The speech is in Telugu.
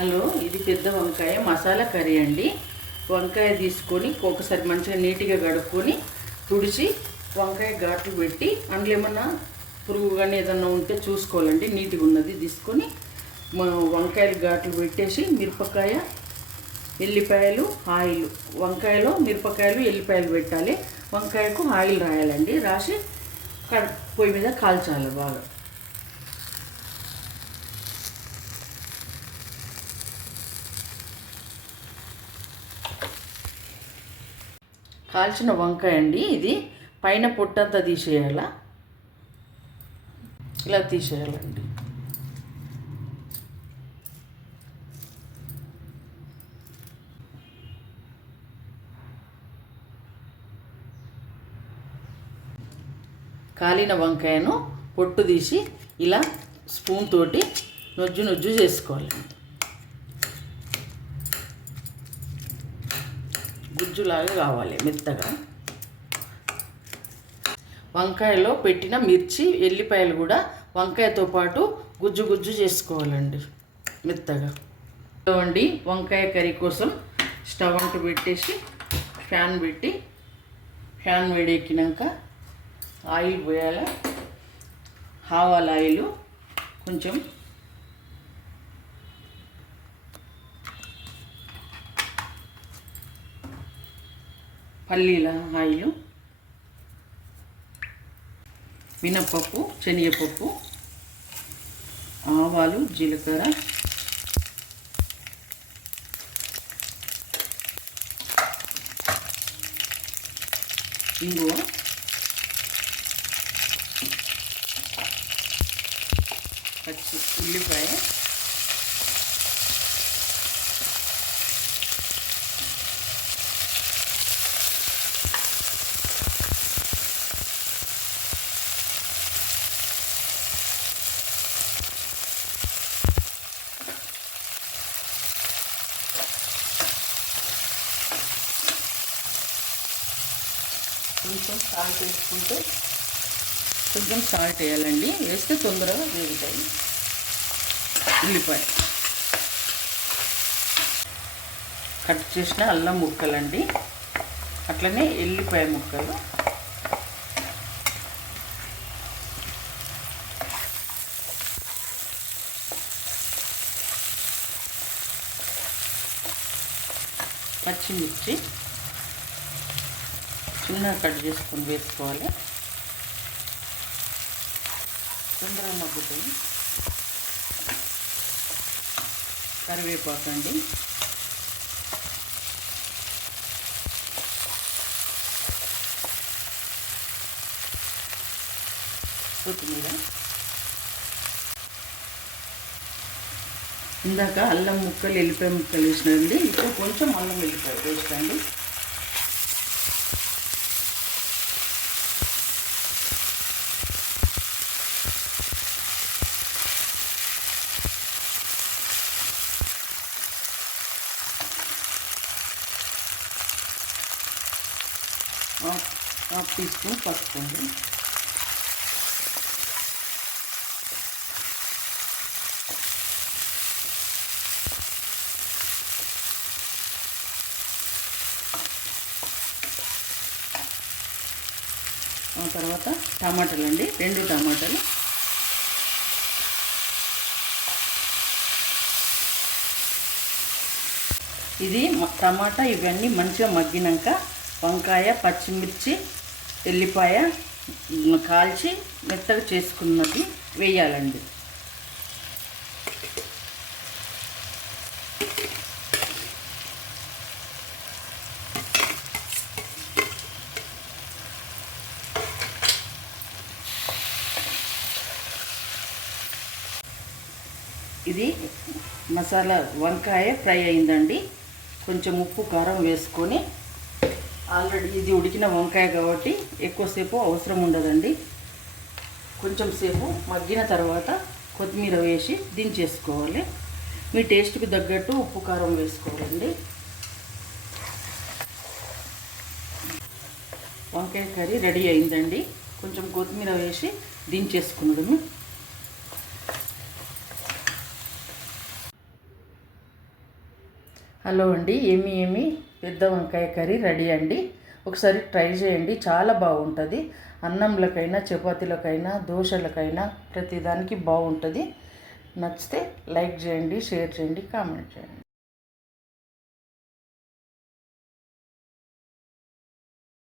హలో ఇది పెద్ద వంకాయ మసాలా కర్రీ అండి. వంకాయ తీసుకొని ఒకసారి మంచిగా నీట్గా కడుక్కొని తుడిచి వంకాయ ఘాట్లు పెట్టి అందులో ఏమన్నా పురుగు కానీ ఏదన్నా ఉంటే చూసుకోవాలండి. నీట్గా ఉన్నది తీసుకొని వంకాయలు ఘాట్లు పెట్టేసి మిరపకాయ ఎల్లిపాయలు ఆయిల్. వంకాయలో మిరపకాయలు ఎల్లిపాయలు పెట్టాలి. వంకాయకు ఆయిల్ రాయాలండి. రాసి కడ పొయ్యి మీద కాల్చాలి బాగా. కాల్చిన వంకాయ అండి ఇది. పైన పొట్టంతా తీసేయాల? ఇలా తీసేయాలండి. కాలిన వంకాయను పొట్టు తీసి ఇలా స్పూన్ తోటి నొజ్జు నొజ్జు చేసుకోవాలి గుజ్జులాగా కావాలి మెత్తగా. వంకాయలో పెట్టిన మిర్చి ఎల్లిపాయలు కూడా వంకాయతో పాటు గుజ్జు గుజ్జు చేసుకోవాలండి మెత్తగా. అండి వంకాయ కర్రీ కోసం స్టవ్ అంటూ పెట్టేసి ఫ్యాన్ పెట్టి ఫ్యాన్ వేడెక్కినాక ఆయిల్ పోయాల? ఆవాల ఆయిల్ కొంచెం పల్లీల ఆయిల్ మినప్పప్పు శనగపప్పు ఆవాలు జీలకర్ర ఇంగువ పచ్చి ఉల్లిపాయ కొంచెం సాల్ట్ వేసుకుంటే కొంచెం సాల్ట్ వేయాలండి. వేస్తే తొందరగా వేగుతాయి. ఉల్లిపాయ. కట్ చేసిన అల్లం ముక్కలండి. అట్లనే ఎల్లిపాయ ముక్కలు. పచ్చిమిర్చి. చిన్నగా కట్ చేసుకొని వేసుకోవాలి. తొందరగా మగ్గుతాయి. కరివేపాకండి కొత్తిమీర. ఇందాక అల్లం ముక్కలు ఎల్లిపాయ ముక్కలు వేసినండి ఇప్పుడు కొంచెం అల్లం వెళ్ళిపోయి వేసుకోండి హాఫ్ హాఫ్ టీ స్పూన్ పసుపు అండి. ఆ తర్వాత టమాటాలు అండి రెండు టమాటాలు. ఇది టమాటా ఇవన్నీ మంచిగా మగ్గినాక వంకాయ పచ్చిమిర్చి ఎల్లిపాయ కాల్చి మెత్తగా చేసుకున్నది వేయాలండి. ఇది మసాలా వంకాయ ఫ్రై అయిందండి. కొంచెం ఉప్పు కారం వేసుకొని ఆల్రెడీ ఇది ఉడికిన వంకాయ కాబట్టి ఎక్కువసేపు అవసరం ఉండదండి. కొంచెం సేపు మగ్గిన తర్వాత కొత్తిమీర వేసి దించేసుకోవాలి. మీ టేస్ట్కి తగ్గట్టు ఉప్పు కారం వేసుకోవాలండి. వంకాయ కర్రీ రెడీ అయిందండి. కొంచెం కొత్తిమీర వేసి దించేసుకున్నాము. హలో అండి ఏమి ఏమి? పెద్ద వంకాయ కర్రీ రెడీ అండి. ఒకసారి ట్రై చేయండి చాలా బాగుంటుంది. అన్నంలకైనా చపాతీలకైనా దోశలకైనా ప్రతిదానికి బాగుంటుంది. నచ్చితే లైక్ చేయండి షేర్ చేయండి కామెంట్ చేయండి.